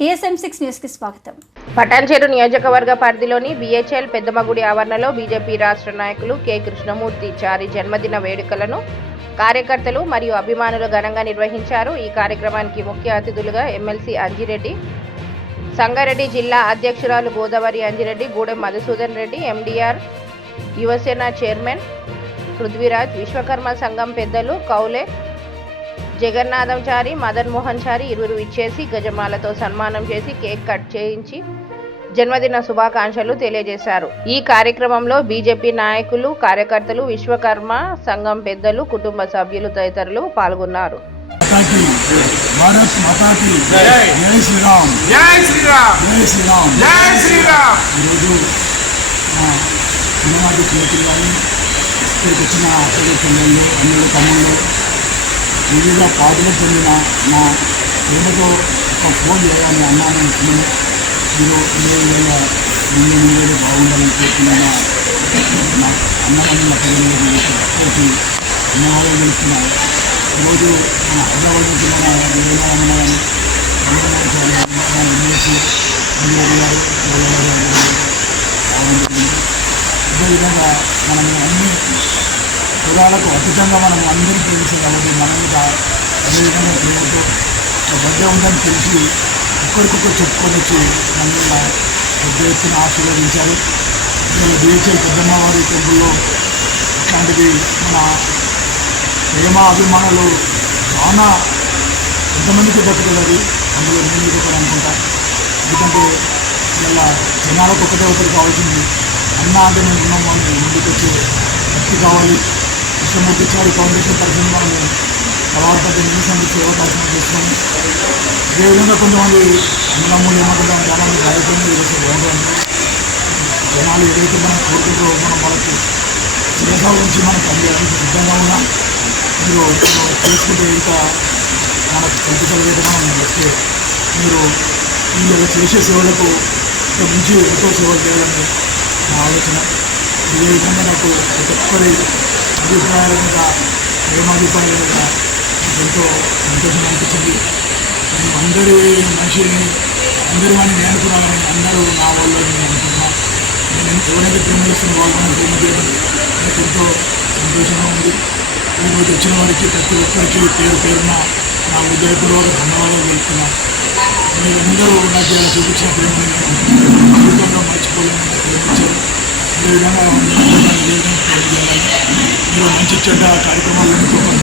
TSM6 news కి స్వాగతం. పటాన్చెరు నియోజకవర్గ పరిధిలోని BHL పెద్దమగుడి ఆవరణలో బీజేపీ రాష్ట్ర నాయకులు కె కృష్ణమూర్తి చారి జన్మదిన వేడుకలను కార్యకర్తలు మరియు అభిమానులు ఘనంగా నిర్వహించారు. ఈ కార్యక్రమానికి ముఖ్య అతిథులుగా ఎమ్మెల్సీ అంజిరెడ్డి, సంగారెడ్డి జిల్లా అధ్యక్షురాలు గోదావరి అంజిరెడ్డి, గూడెం మధుసూదన్ రెడ్డి, MDR యువసేన చైర్మన్ పృథ్వీరాజ్, విశ్వకర్మ సంఘం పెద్దలు కౌలే జగన్నాథం చారి, మదన్ మోహన్ చారి ఇరువురు ఇచ్చేసి గజమాలతో సన్మానం చేసి కేక్ కట్ చేయించి జన్మదిన శుభాకాంక్షలు తెలియజేశారు. ఈ కార్యక్రమంలో బీజేపీ నాయకులు, కార్యకర్తలు, విశ్వకర్మ సంఘం పెద్దలు, కుటుంబ సభ్యులు తదితరులు పాల్గొన్నారు. వివిధ పాటలకు చెందిన నా ప్రేమతో ఒక ఫోన్ చేయాలని అన్నాను అనుకున్నాను. మీరు విధంగా ముందు బాగుండాలని చెప్తున్నాను. నా అన్నమన్న ప్రజలకు అప్పటికి ధన్యవాదాలు తెలుస్తున్నాను. ఈరోజు మన హైదరాబాద్ నుంచి మన వివేకానందని అదేవిధంగా మనం అన్ని కులాలకు అతీతంగా మనం అందరికీ తెలిసి కాబట్టి మన మీద అదేవిధంగా ప్రేమతో బర్త్డే ఉందని తెలిసి ఒకరికొకరు చెప్పుకొని వచ్చి మన మీద పెద్ద ఎత్తున ఆశీర్వదించారు. BHL పెద్దమ్మవారి టెంపుల్లో ఇట్లాంటిది మన ప్రేమ అభిమానులు చాలా ఎంతమందికి దక్కుతుంది. అందులో నేను కూడా అనుకుంటా. ఎందుకంటే ఇలా జనాలకు ఒకటే ఒకరు కావాల్సింది అన్న అంటే మేము ఉన్నాం, మనం ముందుకు వచ్చే వ్యక్తి కావాలి. కృష్ణమూర్తి చారి ఫౌండేషన్ తరఫున మనము తర్వాత నిమిషాన్ని సేవకాశం చేస్తున్నాము. అదేవిధంగా కొంతమంది అన్నదమ్ములు ఏమంటున్నాం చాలా మంది రాయకుండా ఈరోజు బాగుంటుంది. జనాలు ఏదైతే మనం కోరుకుంటూ మనం వాళ్ళకి చిరసాల నుంచి మనం పనిచేయడానికి సిద్ధంగా ఉన్నాం. మీరు చేసుకుంటే ఇంకా మనకు కల్పించగలిగితే మనం వస్తే మీరు వీళ్ళు చేసే సేవలకు మించి ఎంతో సేవలు చేయాలని నా ఆలోచన. ఇదే విధంగా నాకు ప్రతి ఒక్కరి అభిప్రాయాల మీద ప్రేమాభిప్రాయాల మీద ఎంతో సంతోషం అనిపించింది. నేను అందరి మనిషిని అందరి వాడిని నేను అనుకున్నాను. అందరూ నా వాళ్ళు నేను అనుకున్నా. నేను ఎవరైతే ప్రేమ చేస్తున్న వాళ్ళని ప్రేమ చేయడం నాకు ఎంతో సంతోషంగా ఉంది. ఈరోజు వచ్చిన వారికి ప్రతి ఒక్కరికి పేరు పేరున నా హృదయపూర్వక ధన్యవాదాలు తెలుపుతున్నాను. మీరందరూ నాకు ఇలా చూపించిన ప్రేమని నేను అద్భుతంగా మర్చిపోలేని ప్రేమించారు. అదేవిధంగా మీరు మంచి చెడ్డ కార్యక్రమాలను